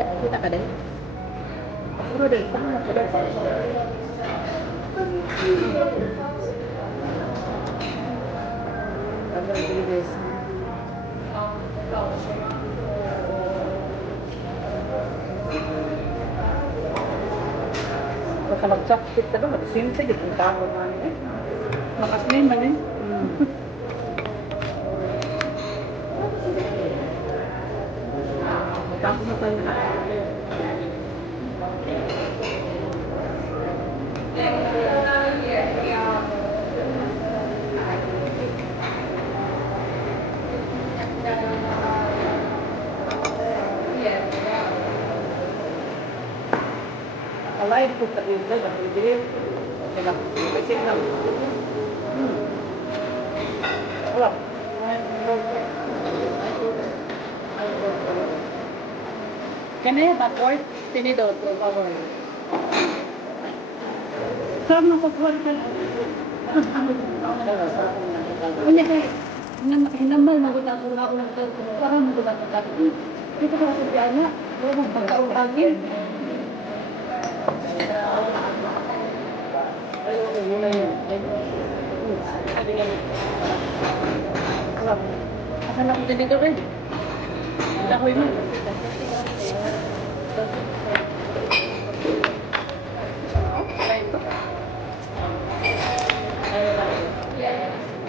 kita ka dahil. Puro dahil, paano na ka dahil? Baka mag-chopstick ka doon, mag-simple, yung tao na eh. Makaslim man eh. Tapos na tayo na. Alay, kung tayo na, napagdirin. Kasi na. Wala. Kaya backward, tinidot. Saan mo backward ka na? Unya kay hinambal magutan ko na ako ng parang magutan ko dati. Dito ko sa piana, wala mong pagkaugagin. Akala ko din rin. Dahoy mo.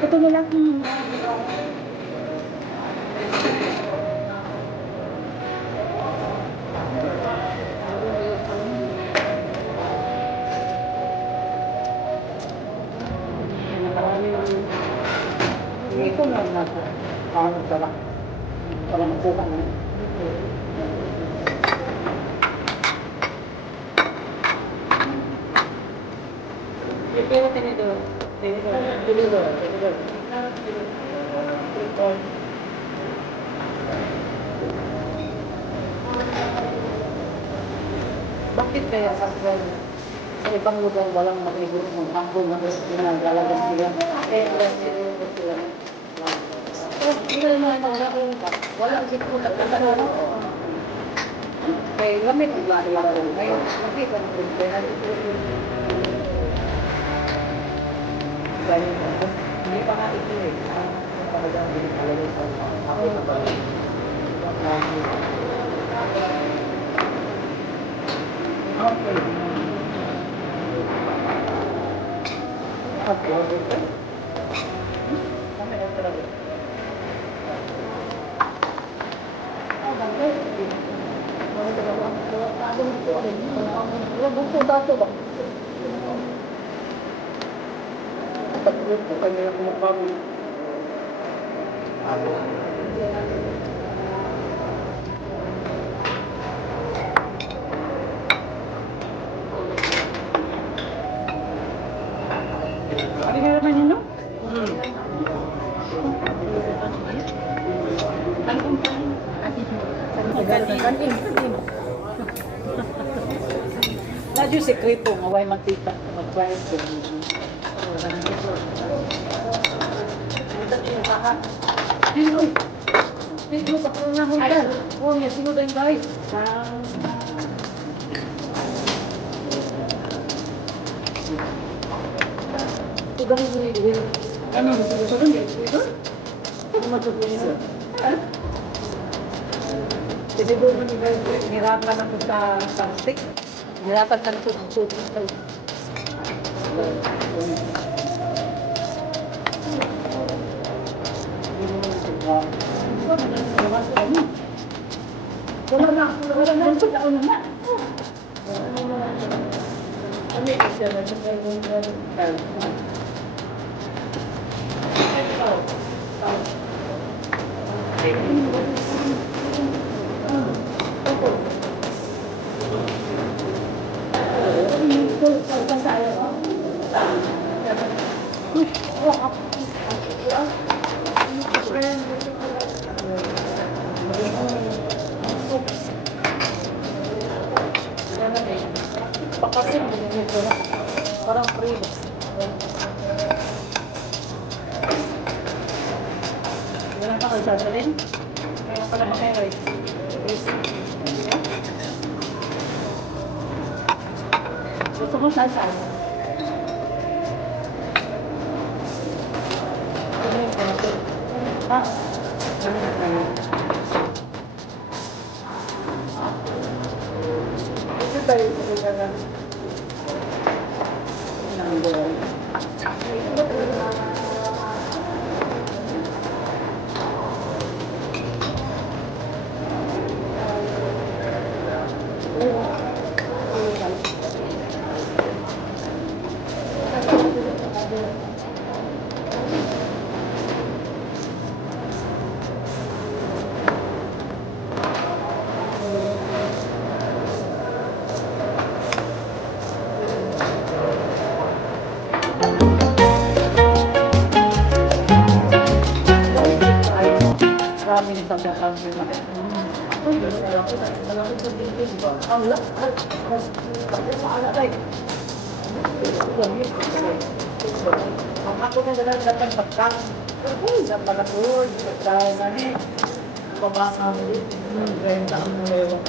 Ito nila kung ito na nasa ano tala para makuha na pero tinidor. tinidor bakit kaya sa ibang lugar walang mag-ibig ng hapon na pinagalagas sila sila wala ang sito na kagano. Kaya lamit ang lalo. Ngayon, makita ng pagkaya. Hindi pa nga ito eh. Talagang binipalagay sa ako na ba? Okay. Okay. Kami na talaga. Pagkakit ko kanya kumukam. Ano nga naman yun, no? Ano kung paano? Nadyo sekreto nga way makita mag-quiet ko. Dito pa ko na hotel. Oh, may sino din guys. Tugang dito. Ano? Gusto ko dito? Ano matutunan? Kasi doon nirapan ako sa plastic. Nirapan ka na ito ang suit. Wala na ako. Wala na ako. Wala na. Kami isa na sa pakasin dito parang free. Wala pa kayo sasalin? Kaya pala kayo rice. Gusto mo sasal. Ha? Ito tayo sa mga nanggulan. Maraming pagkakang ang lahat. Ang ako na dalang dapat pagkang. Sa pagkakul, pagkakul na ni. Pabakang. Renta ang nuevo.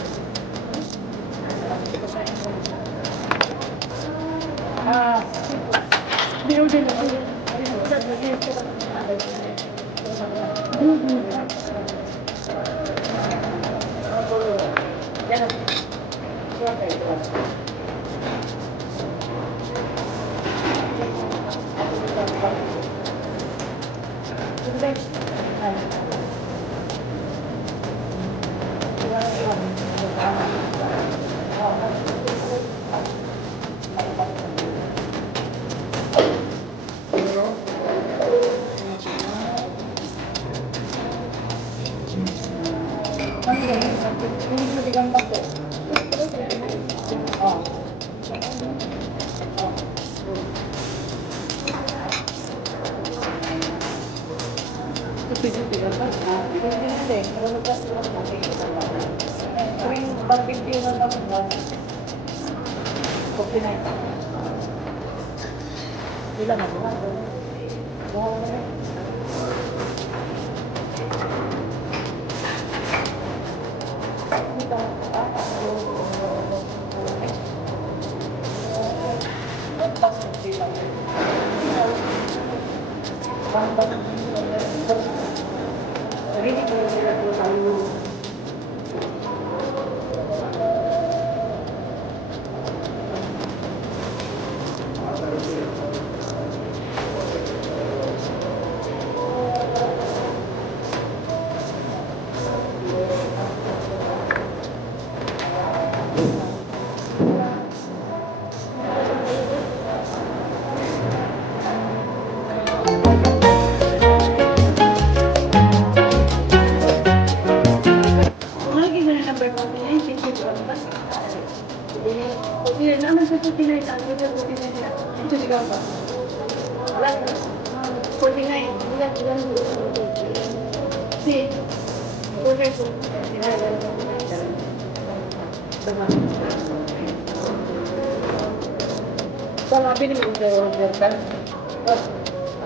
Sabi ni order ka?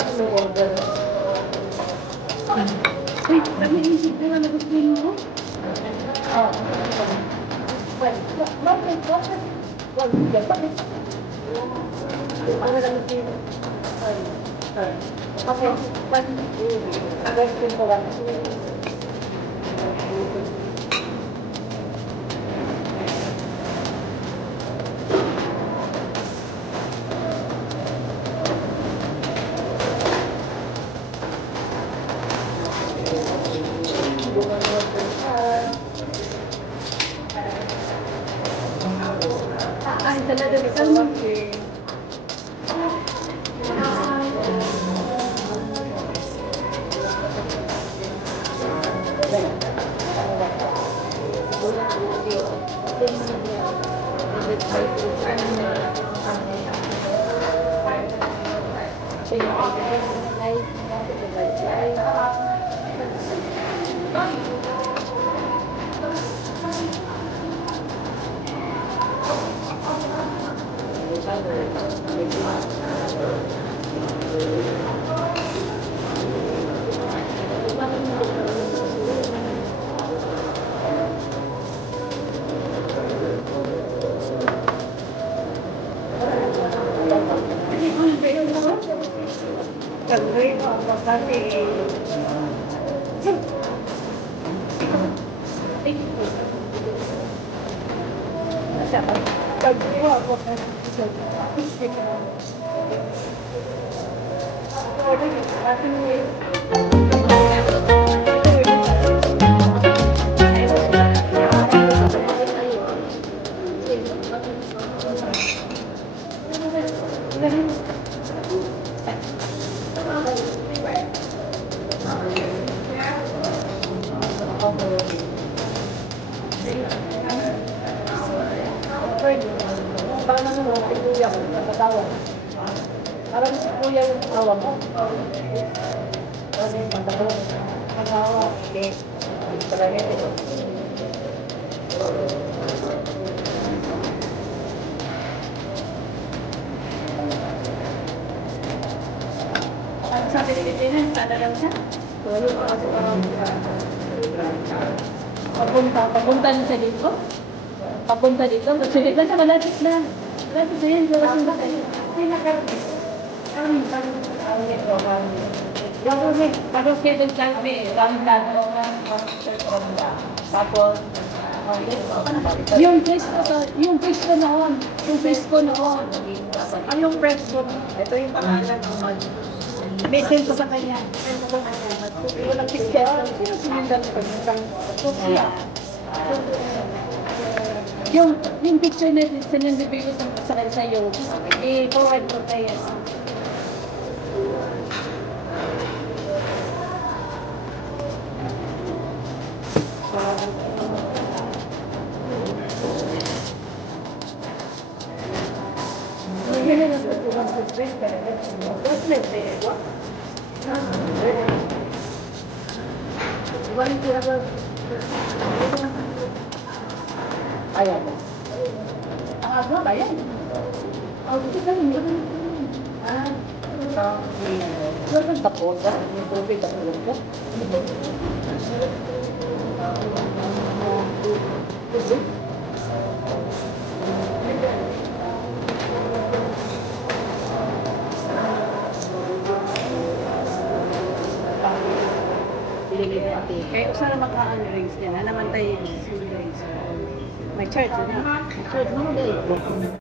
Ano order? Wait, nag-iisip na nga nagustuhin mo? Bakit? Bakit? Ano lang dito? Okay. Question ko lang. Ay, talaga ikaw. Kagawin mo ako kasi. Kagawin mo ako kasi. Parang ano, si kuya ko, natawa. Parang si kuya yung tawa mo. Kasi matawa. Matawa. Okay. Talaga ito. Ang sabi ni Pilipinas, sana lang siya. Wala pa kasi parang Papunta na siya dito. Papunta dito. Sige lang siya, malapit na. Malapit na yan. Malapit na yan. Tapos kayo nagsabi, kami plato nga. Tapos, yung face ko noon. Yung face ko noon. Anong press mo? Ito yung pangalan ng mag. May send ko sa kanya. Walang picture. Sino sinundan ko? Sofia. Yung picture na sinundan ko sa kanya sa'yo, i-forward ko kayo. Ayan. Ano ba yan? Oh, hindi ka rin. Walang tapos. Yung tubig at ulan ko. Kaya usa na maka-rings niya na naman tayo. May charge na. Sure, no,